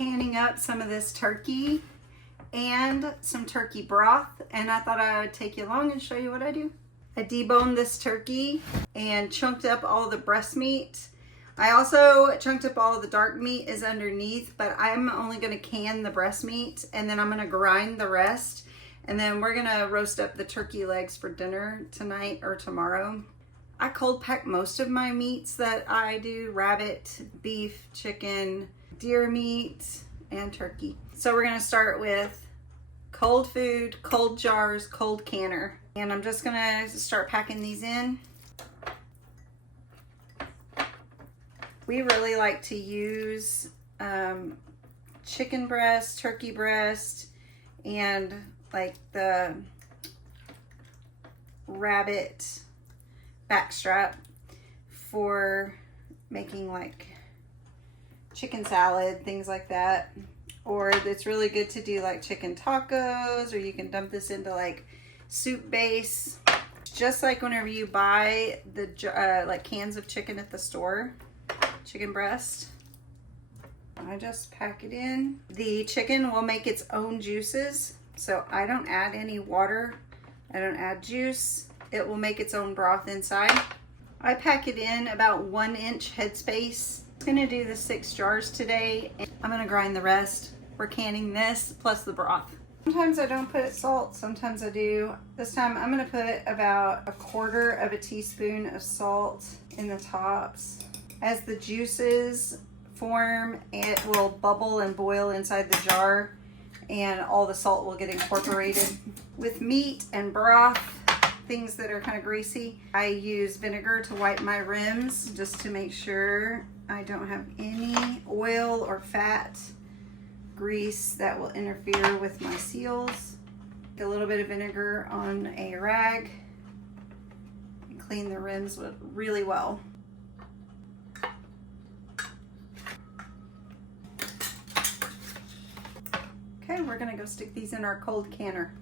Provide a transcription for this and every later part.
canning up some of this turkey and some turkey broth, and I thought I would take you along and show you what I do. I deboned this turkey and chunked up all the breast meat. I also chunked up all of the dark meat is underneath, but I'm only going to can the breast meat, and then I'm going to grind the rest, and then we're going to roast up the turkey legs for dinner tonight or tomorrow. I cold pack most of my meats that I do: rabbit, beef, chicken, deer meat, and turkey. So we're gonna start with cold food, cold jars, cold canner. And I'm just gonna start packing these in. We really like to use chicken breast, turkey breast, and like the rabbit backstrap for making like chicken salad, things like that. Or it's really good to do like chicken tacos, or you can dump this into like soup base. Just like whenever you buy the like cans of chicken at the store, chicken breast, I just pack it in. The chicken will make its own juices, so I don't add any water, I don't add juice. It will make its own broth inside. I pack it in about 1 inch headspace. I'm gonna do the 6 jars today. I'm gonna grind the rest. We're canning this plus the broth. Sometimes I don't put salt, sometimes I do. This time I'm gonna put about 1/4 teaspoon of salt in the tops. As the juices form, it will bubble and boil inside the jar, and all the salt will get incorporated. With meat and broth, things that are kind of greasy, I use vinegar to wipe my rims just to make sure I don't have any oil or fat, grease that will interfere with my seals. A little bit of vinegar on a rag and clean the rims really well. Okay, we're gonna go stick these in our cold canner.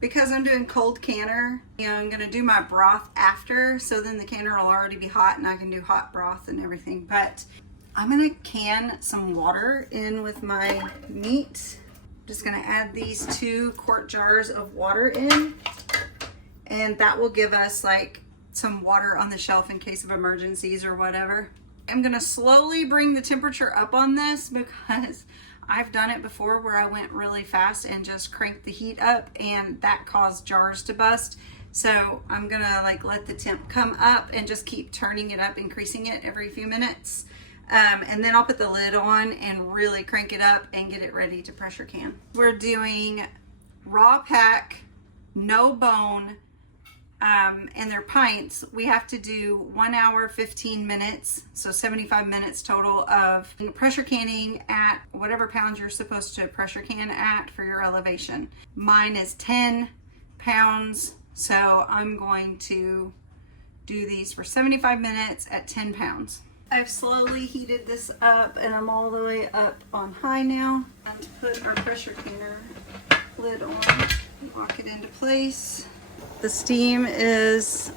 Because I'm doing cold canner, I'm gonna do my broth after, so then the canner will already be hot and I can do hot broth and everything. But I'm gonna can some water in with my meat. Just gonna add these 2 quart jars of water in, and that will give us like some water on the shelf in case of emergencies or whatever. I'm gonna slowly bring the temperature up on this because I've done it before where I went really fast and just cranked the heat up, and that caused jars to bust. So I'm gonna like let the temp come up and just keep turning it up, increasing it every few minutes. And then I'll put the lid on and really crank it up and get it ready to pressure can. We're doing raw pack, no bone, and they're pints. We have to do 1 hour, 15 minutes, so 75 minutes total of pressure canning at whatever pounds you're supposed to pressure can at for your elevation. Mine is 10 pounds, so I'm going to do these for 75 minutes at 10 pounds. I've slowly heated this up and I'm all the way up on high now. And put our pressure canner lid on, lock it into place. The steam is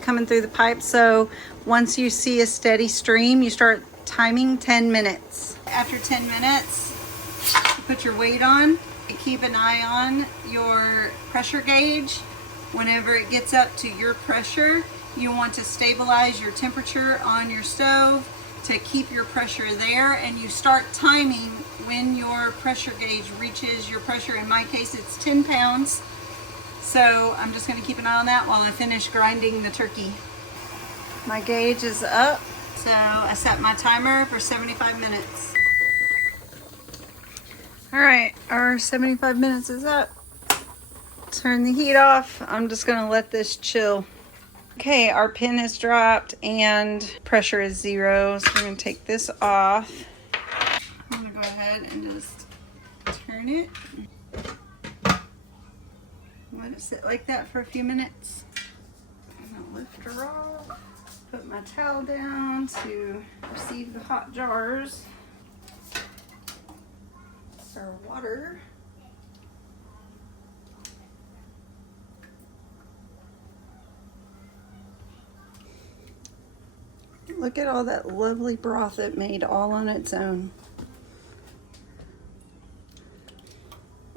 coming through the pipe, so once you see a steady stream, you start timing 10 minutes. After 10 minutes, you put your weight on. You keep an eye on your pressure gauge. Whenever it gets up to your pressure, you want to stabilize your temperature on your stove to keep your pressure there, and you start timing when your pressure gauge reaches your pressure. In my case, it's 10 pounds. So I'm just going to keep an eye on that while I finish grinding the turkey. My gauge is up, so I set my timer for 75 minutes. All right, our 75 minutes is up. Turn the heat off. I'm just going to let this chill. Okay, our pin is dropped and pressure is 0, so we're going to take this off. I'm going to go ahead and just turn it. Let it sit like that for a few minutes. I'm gonna lift her off, put my towel down to receive the hot jars. Our water. Look at all that lovely broth it made all on its own.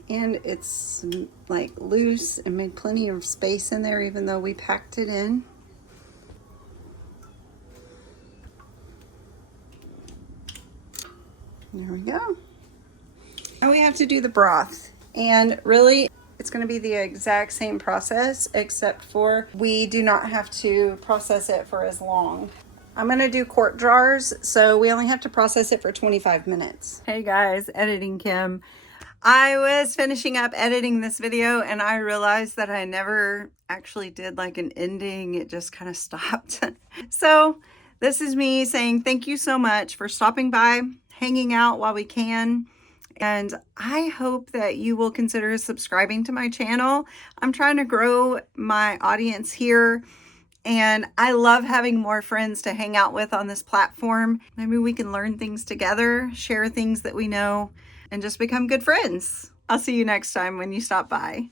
And it's like loose and made plenty of space in there even though we packed it in. There we go. Now we have to do the broth. And really, it's going to be the exact same process, except for we do not have to process it for as long. I'm going to do quart jars, so we only have to process it for 25 minutes. Hey guys, Editing Kim. I was finishing up editing this video and I realized that I never actually did like an ending. It just kind of stopped. So this is me saying thank you so much for stopping by, hanging out while we can. And I hope that you will consider subscribing to my channel. I'm trying to grow my audience here. And I love having more friends to hang out with on this platform. Maybe we can learn things together, share things that we know, and just become good friends. I'll see you next time when you stop by.